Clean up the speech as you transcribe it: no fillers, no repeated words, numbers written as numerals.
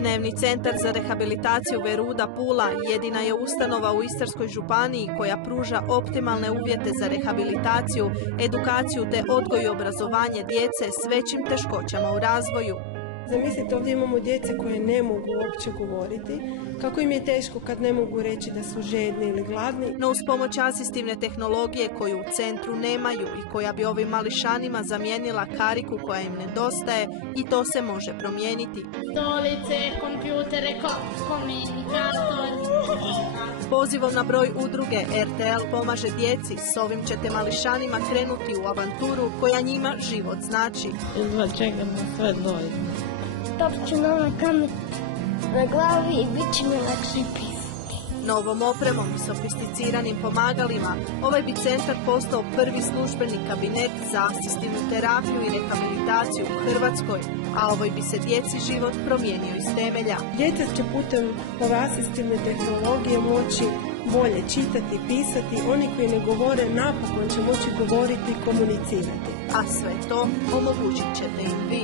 Dnevni centar za rehabilitaciju Veruda Pula jedina je ustanova u Istarskoj županiji koja pruža optimalne uvjete za rehabilitaciju, edukaciju te odgoj i obrazovanje djece s većim teškoćama u razvoju. Zamislite, ovdje imamo djece koje ne mogu uopće govoriti, kako im je teško kad ne mogu reći da su žedni ili gladni. No uz pomoć asistivne tehnologije koju u centru nemaju i koja bi ovim mališanima zamijenila kariku koja im nedostaje, i to se može promijeniti. Stolice, kompjutere, komunikator. Pozivom na broj udruge RTL pomaže djeci, s ovim ćete mališanima krenuti u avanturu koja njima život znači. Izva čekam na sve dođe. Topit ću na kamen na glavi i bit će mi lakše pisati. Novom opremom i sofisticiranim pomagalima ovaj bi centar postao prvi službeni kabinet za asistivnu terapiju i rehabilitaciju u Hrvatskoj, a ovoj bi se djeci život promijenio iz temelja. Djeca će putem ove asistivne tehnologije moći bolje čitati, pisati. Oni koji ne govore napokon će moći govoriti i komunicirati. A sve to omogućit ćete im vi.